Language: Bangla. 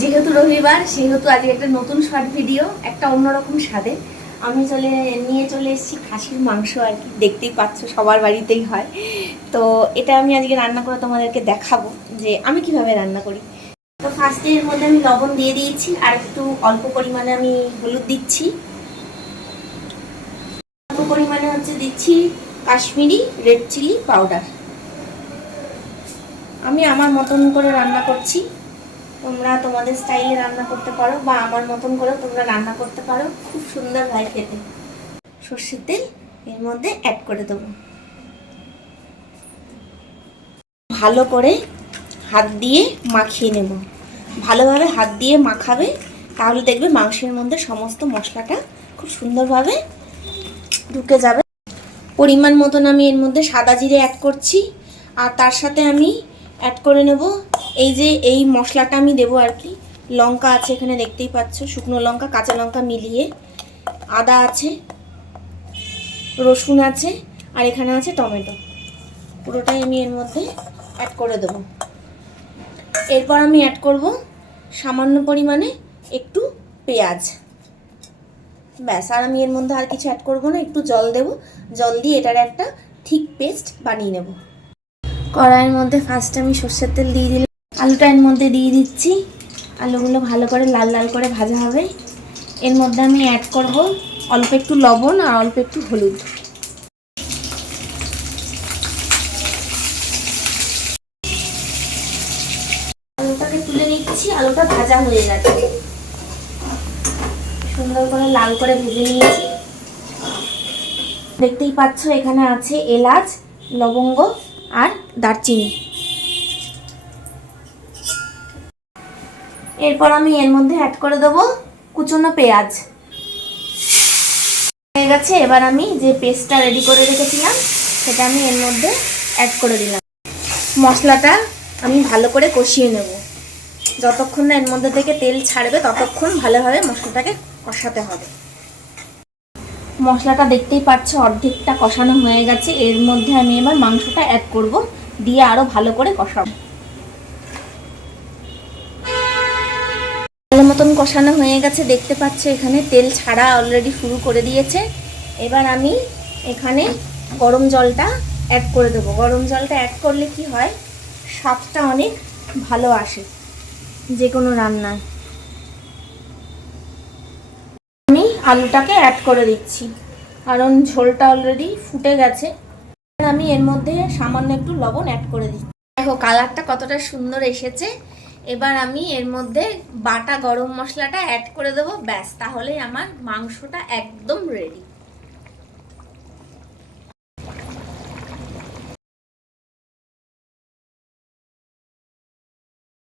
যেহেতু রবিবার সেহেতু আজকে একটা নতুন শর্ট ভিডিও, একটা অন্যরকম স্বাদে আমি নিয়ে চলে এসেছি খাসির মাংস আর কি। দেখতেই পাচ্ছ সবার বাড়িতেই হয়। তো এটা আমি আজকে রান্না করে তোমাদেরকে দেখাবো যে আমি কিভাবে রান্না করি। তো ফার্স্টে এর মধ্যে আমি লবণ দিয়ে দিয়েছি, আর একটু অল্প পরিমাণে আমি হলুদ দিচ্ছি, অল্প পরিমাণে দিচ্ছি কাশ্মীরি রেড চিলি পাউডার। আমি আমার মতন করে রান্না করছি, তোমরা তোমাদের স্টাইলে রান্না করতে পারো বা আমার মতন করে তোমরা রান্না করতে পারো, খুব সুন্দর হয় খেতে। সর্ষের তেল এর মধ্যে অ্যাড করে দেবো, ভালো করে হাত দিয়ে মাখিয়ে নেব। ভালোভাবে হাত দিয়ে মাখাবে, তাহলে দেখবে মাংসের মধ্যে সমস্ত মশলাটা খুব সুন্দরভাবে ঢুকে যাবে। পরিমাণ মতন আমি এর মধ্যে সাদা জিরে অ্যাড করছি, আর তার সাথে আমি অ্যাড করে নেব এই মশলাটা আমি দেবো আর কি। লঙ্কা আছে এখানে দেখতেই পাচ্ছ, শুকনো লঙ্কা কাঁচা লঙ্কা মিলিয়ে, আদা আছে, রসুন আছে, আর এখানে আছে টমেটো। পুরোটাই আমি এর মধ্যে অ্যাড করে দেবো। এরপর আমি অ্যাড করব সামান্য পরিমাণে একটু পেঁয়াজ, ব্যাস। আর আমি এর মধ্যে আর কিছু অ্যাড করব না, একটু জল দেব, জল দিয়ে এটার একটা ঠিক পেস্ট বানিয়ে নেব। কড়াইয়ের মধ্যে ফার্স্ট আমি সর্ষের তেল দিয়ে দিলাম, আলুটা এর মধ্যে দিয়ে দিচ্ছি। আলুগুলো ভালো করে লাল লাল করে ভাজা হবে। এর মধ্যে আমি অ্যাড করব অল্প একটু লবণ আর অল্প একটু হলুদ। আলুটাকে তুলে নিচ্ছি, আলুটা ভাজা হয়ে গেছে, সুন্দর করে লাল করে ভেজে নিয়েছি। দেখতেই পাচ্ছ এখানে আছে এলাচ, লবঙ্গ আর দারচিনি। এরপর আমি এর মধ্যে অ্যাড করে দেবো কুচনো পেঁয়াজ। হয়ে গেছে, এবার আমি যে পেস্টটা রেডি করে রেখেছিলাম সেটা আমি এর মধ্যে অ্যাড করে দিলাম। মশলাটা আমি ভালো করে কষিয়ে নেব, যতক্ষণ না এর মধ্যে থেকে তেল ছাড়বে ততক্ষণ ভালোভাবে মশলাটাকে কষাতে হবে। মশলাটা দেখতেই পাচ্ছ অর্ধেকটা কষানো হয়ে গেছে। এর মধ্যে আমি এবার মাংসটা অ্যাড করব, দিয়ে আরও ভালো করে কষাবো। ভালো মতন কষানো হয়ে গেছে, দেখতে পাচ্ছ এখানে তেল ছাড়া অলরেডি শুরু করে দিয়েছে। এবার আমি এখানে গরম জলটা অ্যাড করে দেবো। গরম জলটা অ্যাড করলে কি হয়, স্বাদটা অনেক ভালো আসে যে কোনো রান্নায়। আমি আলুটাকে অ্যাড করে দিচ্ছি, কারণ ঝোলটা অলরেডি ফুটে গেছে। আমি এর মধ্যে সামান্য একটু লবণ অ্যাড করে দিচ্ছি। দেখো কালারটা কতটা সুন্দর এসেছে। এবার আমি এর মধ্যে বাটা গরম মশলাটা অ্যাড করে দেবো, ব্যাস, তাহলে আমার মাংসটা একদম রেডি।